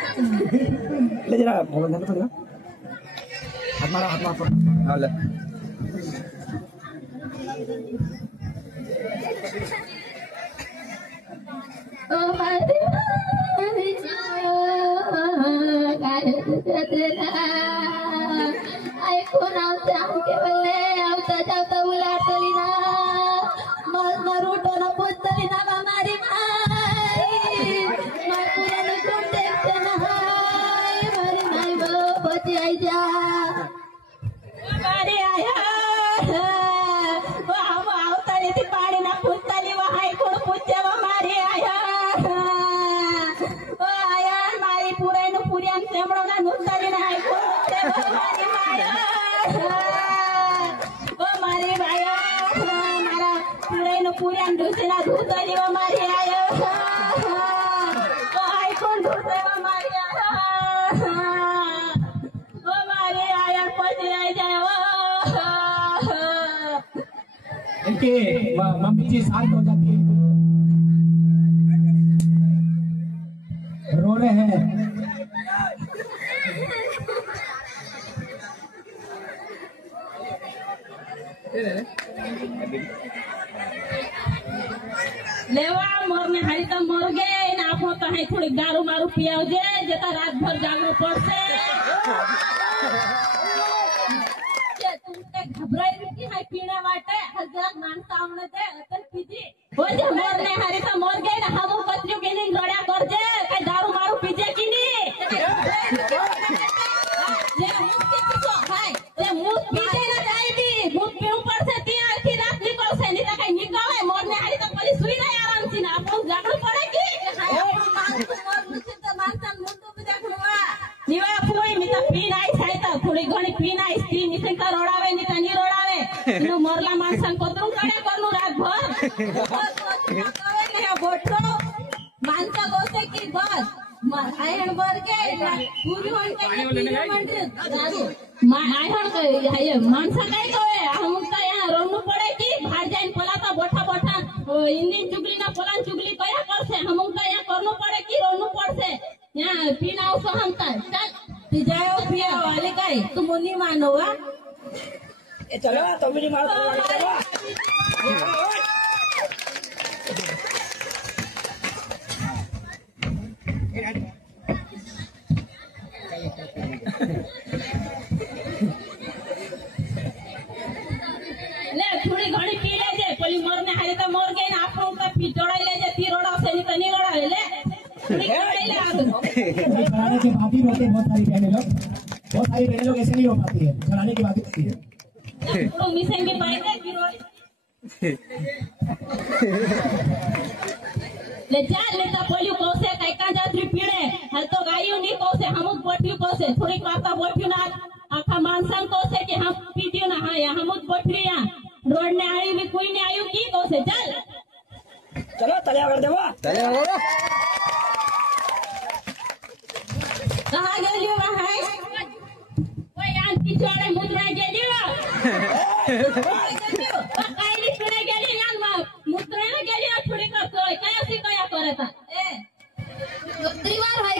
ले जरा मोबाइल धंधा तो हाथ मारो हां ले ओ मारी आई कोण आवते आमके बल्ले आवता जाता उलाटली ना मारूटो ना पोतली ना मारी माई माकुराने कोण देखते ना मारी माई बो पति आई जा मारी आया वो हम आवताली थी पानी ना पुतली वो हाई कोण पुत्ते वो मारी आया वो आया मारी पुरे नु पुरियान सेमडो ना नुतली ना हाई कोण पुत्ते वो मारी माया वो मारी माया मारा पुरे नु पुरियान दुसरा धुतली वो मारी आया वो हाई कोण धुते वो मारी आया वो मारी आया पति आई जाए वो इनके मम्मी जी शांत हो जाती है, रो रहे हैं। लेवा मोरने हारी तो मोर गए ना आपको तो है थोड़ी दारू मारू पियाओ जे जेता रात भर जागरो पड़से जे तुमने घबराई रुकी है पीने वाटे हजार मानता हमने दे अतल पीजी हो जे मोरने हारी तो मोर गए ना हम कतरियो के नहीं लड़ा कर जे कई दारू मारू पीजे की नहीं जे मुक्ति पिसो हाय जे मुत पीजे ना जाई दी मुत पे ऊपर से तिया की रात निकल से नहीं तो कहीं निकले मोरने हारी तो पली सुई ना आराम से ना अपन जागरो पड़ेगी निवा पुई मी तो पी नाही सायता थोडी घणी पी नाही ती निसे का रोडावे नि तनी रोडावे नु मोरला माणसां कोतरून काढे करनु रातभर नाही बोटो माणसा गोसे की बस आयहण बरगे पूरी होण काय म्हणते दारू आयहण काय हाय माणसा काय कवे हम का यहाँ रोनु पड़े की भार जाइन पलाता बोठा बोठा इंदिन चुगली ना पलान चुगली कया करसे हम का यहाँ करनु पड़े की रोनु पड़से यहाँ पीना उसो हम का चल जाओ पिया वाले काय तू मुनी मानो वा ए चलो तुम भी मारो चलो ले थोड़ी घड़ी पी ले जे पली मरने हारी तो मर गए ना आपको का पी जोड़ाई ले जे ती रोड़ा से नहीं तनी रोड़ा ले थोड़ी जोड़ाई ले आ चलाने के बाद ही रोते बहुत सारी बहनें लोग ऐसे नहीं हो पाती है, चलाने की बात ही होती है। तो मिसेंगे पाएंगे की रोड़ी ले चाल ले तो पली कोसे काय का जात्री पीड़े हल तो गायू नहीं कोसे हम बोटियो कोसे थोड़ी माता बोटियो ना आखा मानसां कोसे कि हम पीटियो ना हां हम बोटिया रोड ने आई भी कोई नहीं आयु की कोसे चल चलो तले कर देवा तले करो कहाँ गेलियो है कोई आन पिछवाड़े मुद्रा गेलियो काई पिणे गेली यान मुद्रा गेली थोड़ी का काय सी कया करे था ए त्रिवार है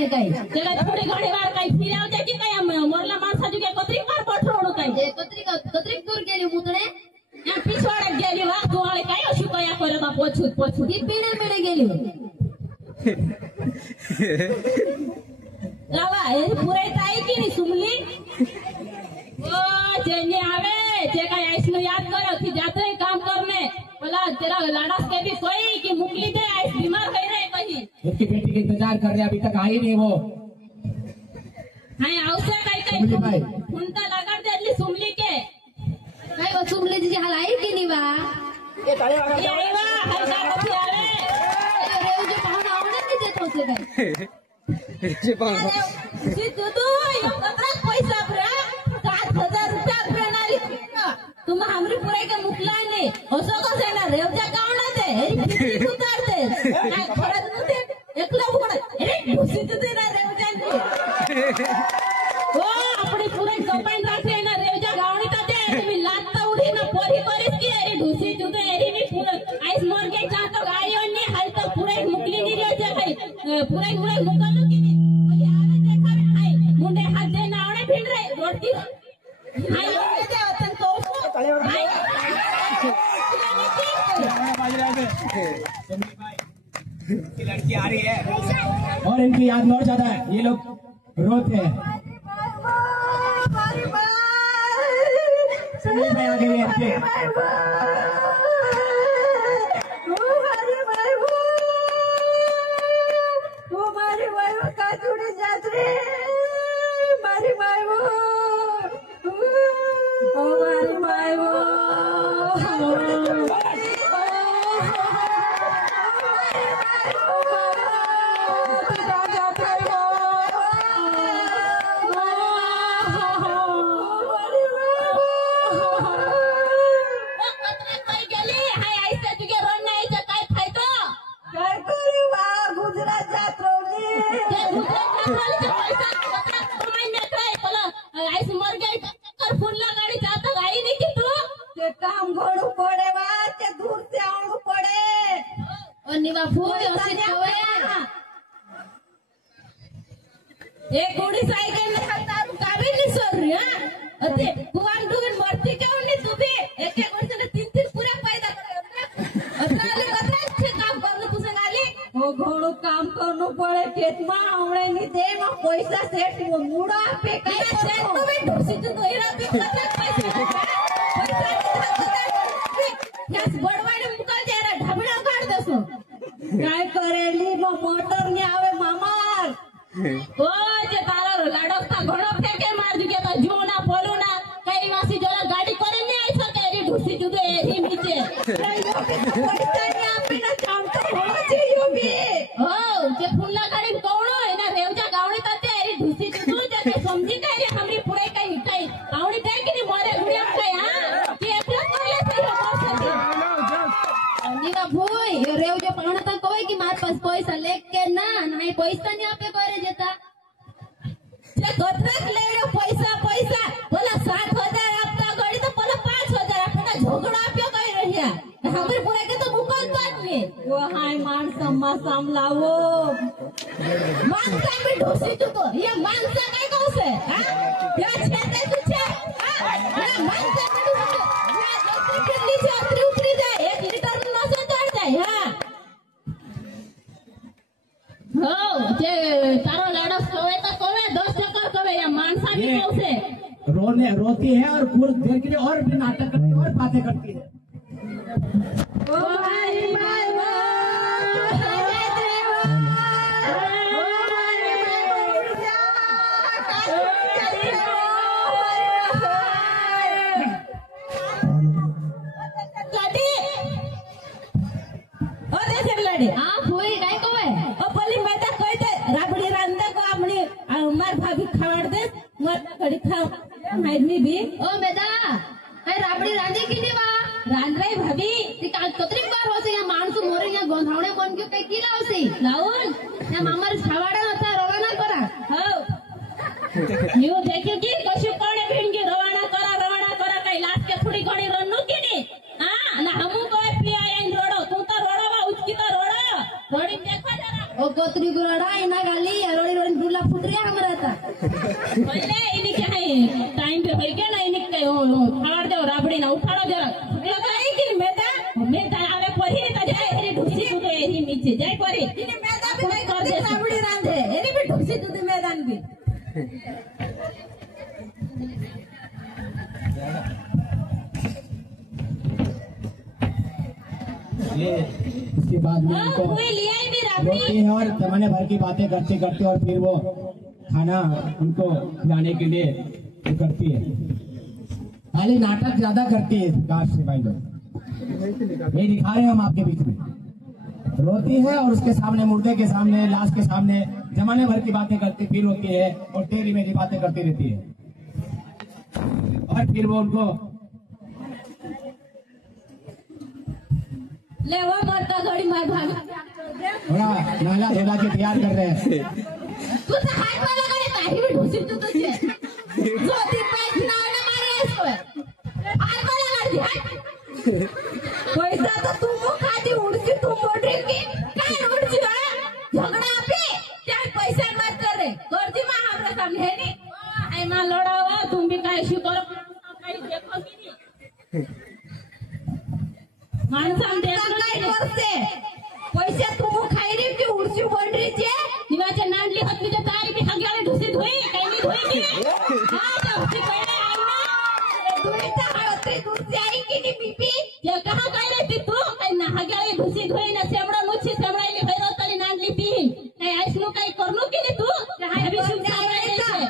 जाने काही त्याला थोडी घणी वार काही फिरावते की काय मोरला माणसा जुगे कतरी मार पठरोण काही ते कत्रिक दूर गेली मुतणे या पिछवाड्यात गेली वा तुम्हाला काय अशी कया करत पोछूत पोछूत ती पिणे मिळे गेली लावा हे पुरे ताई की नाही सुमली ओ जेने आवे जे काय ऐसनो याद करो कि जाते हैं काम करने बोला तेरा लाड़ास के भी कोई कि मुकली दे ऐस बीमार है रहे कहीं उसकी बेटी का इंतजार कर रहे, अभी तक आई नहीं वो। हाय औसे काय सुमली भाई। काय उनका लगाड़ दे सुमली के काय व सुमले जी हाल आई की निवा ये आईवा हल्का कथी आवे रेव जे पाहुणा आवडत नाही देत होते काय अरे तू यो कतरा पैसा प्रा 7,000 रुपया प्रेनारी तुम हमरी पुरे के मुकला ने असो कसे ना रेवजा गावना दे हेरी उतार दे काय खरत नते एकला उघड अरे घुसीत दे ना रेवजा ओ अपनी पुरे कपाइन राखे ना रेवजा गावणी ताते तुम्ही लात उडी ना पोरी करीस की अरे घुसी जुदे एरी मी पुरे आइस मर गई चा तो गायो ने हाल तो पुरे मुकली नी रेवजा काही पुरे मुकलो की नी बोली आवे देखा हाय मुंडे हाथ दे नावणे भिंड रे रोटी हाय दे अतन तो हाय की लड़की आ रही है और इनकी याद में और ज्यादा है, ये लोग रोते हैं। सुमली भाई आ गई है इनके। काम घोड़ू पड़े वा दूर से आउंड पड़े निवा फूल एक गोडी सायकल में खतारू काबी नहीं सर रही हां अते कुवान दुगन मरती के उन्नी तुबे एक एक वर्ष ने 3 पूरा पैदा करे अतराले कतरा काम करनो तुसे गाली वो घोड़ो काम करनो पड़े खेत में आवड़े नहीं दे में पैसा सेट वो मुड़ा पे काय सेट तो भी ढोसी तो हेरा पे कतरा पैसा यास बडवाडे मुकल जरा ढबडा काढ दसो काय करेली नो मोटर ने आवे मामार ओ जे तारा लाडकता घणो फेके मार दिगे तो जोना पोलुना कई वासी जरा गाड़ी करे नहीं आई सके रे ढुसी जुदे एही नीचे पैसा ने आपे ना काम तो होना चाहिए भी हो जे फुल्ला गाड़ी कोणो है ना रेवजा गावणी ताते एरी ढुसी जुदो जे समझी काय रे हमरी पुरे काय काय गावणी दे की मोरे गुडिया काय हां के एकलो करले तो मोर सके निवा भोई यो रेव जो पाहुणा ता कोई की मार पास पैसा लेके ना नहीं पैसा नहीं आपे करे जेता जे कतराक लेडो पैसा पैसा बोला 7,000 आपता गड़ी तो बोला 5,000 आपता झोगड़ा आप्यो कई रहिया हमरे पुरे के तो मुकल बात ने वो हाय मान सम्मा सामलावो मानसा में ढोसी तो ये मानसा काय कहू से हां या छेते कुछ हां ये मानसा में ढोसी या जल्दी फिर नीचे उतरी जाए 1 लीटर न से चढ़ जाए हां हो जे तारो लाडस कोवे तो कोवे 10 चक्कर कोवे या मानसा भी कहू से रोती है और कुछ देर के लिए और भी नाटक करती है और बातें करती है। ओ भाई भाई हाँ भोई काय कोवे पली मैं तो कोई दे राबड़ी रांदे को अपनी मार भाभी खवाड़ दे मर कड़ी खाओ आदमी भी ओ मेदा काय राबड़ी रांधी की निवा रांद रही भाभी ती काल कतरी बार होसे या माणसू मोरे या गोंधावणे कोण क्यों काय की लावसे लावून या मामार छावाडा होता रवाना करा हो यू देखियो की कशी कोणे भिंगी रवाना करा काही लाट के थोडी घणी रन्नो की नी हां ना हमू कोई पिया इन रोडो तू तो रोडो उचकी तो रोडो रोडी देखा जरा ओ कोतरी गुराड़ा इना गाली रोड़ी रोड़ी डुला फुट रहा हमरा था पहले इनी क्या है टाइम पे होई क्या ना इनी फाड़ दे राबड़ी ना उठाड़ो जरा लगाई कि मेदा आवे परी ता जाए हेरी ढुसी तू तो एही नीचे जाए परी इनी मेदा भी नहीं कर दे राबड़ी रांधे एनी भी ढुसी तू दे मैदान भी ये इसके बाद में उनको रोटी है और जमाने भर की बातें करते करते और फिर वो खाना उनको खिलाने के लिए वो करती है। खाली नाटक ज्यादा करती है काश से भाई लोग, ये दिखा रहे हैं हम आपके बीच में। रोती है और उसके सामने मुर्दे के सामने लाश के सामने जमाने भर की बातें करती फिर रोती है और तेरी मेरी बातें करती रहती है और फिर वो उनको ले वो मरता घड़ी मार भाग थोड़ा नाला धोला के तैयार कर रहे हैं। तू तो हाथ वाला करे काहे भी ढुसी तू तो छे जो दिन पैसे ना ना मारे इसको हाथ वाला कर दिया पैसा तो तुम खाती उड़ती तुम मोटी की काहे उड़ती है झगड़ा पे क्या पैसा मत कर रे गर्दी में हमरा सामने है नी आई मां लड़ावा तुम भी काय शुक्र काही देखो की नहीं माणसां देखो काय करते पैसे तुम खाई रे की उड़ची बोल रही छे निवाचे नांडली होत तुझ्या तारी भी हग्याला ढुसी धुई काही नाही धुई की हां तो होती पहिले आई ना दुईता हळते दुसरी आई की नी बीबी ये कहां काय रहती तू काही ना हग्याला ढुसी धुई ना सेमडा मुछी सेमडाली भैरो तली नांडली पी काही ऐसनो काही करनो की नी तू काही अभी शुभ सामने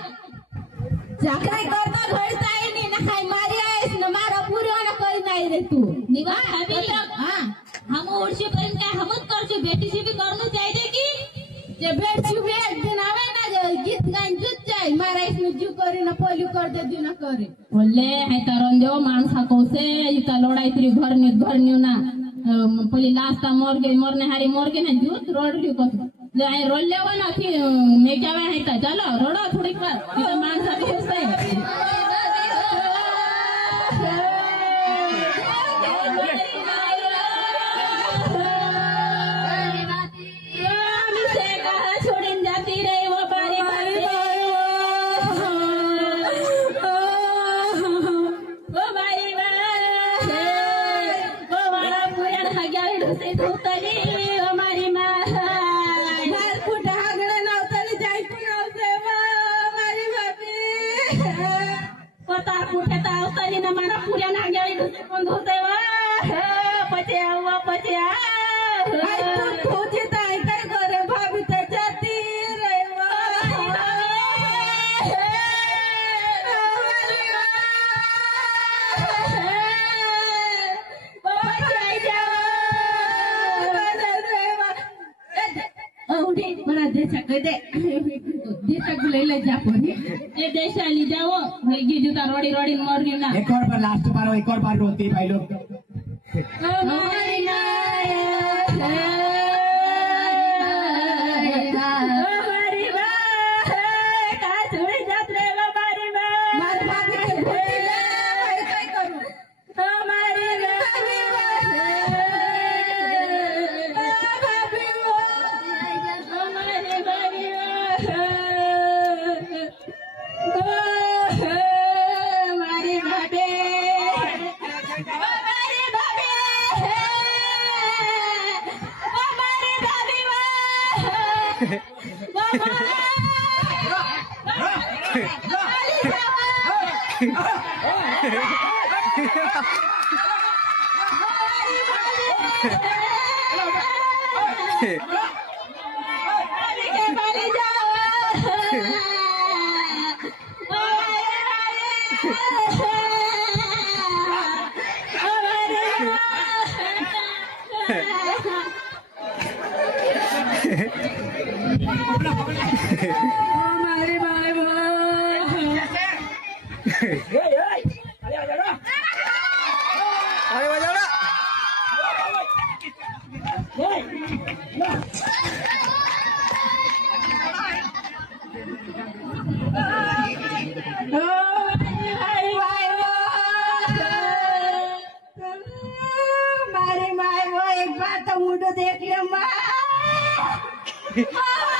जाकराई करता घडता आई नी ना हाय मारी आहेस ना मारा पुरवणा करी नाही रे तू निवा अभी तक हां हम उड़शी करीन काय हमत करछु बेटी से भी करनो चाहिए की जे बेट छुबे एक दिन आवे ना जे गीत गाइन जुत जाय मारा इसने जू करी ना पोली कर दे दिना करे बोले है तरन देव माणसा कोसे इता लड़ाई तरी घर न्यू ना पली लास्ता मरने हारी मोर के ना जूत रोड लियो को ले आई रोल लेवा ना थी मैं क्या है ता चलो रोडो थोड़ी पर इता माणसा कोसे देशाली जाओ जूता रोड़ी रोड़ी मर रही ना एक और बार लास्ट बार एक और बार रोती है भाई लोग। हाँ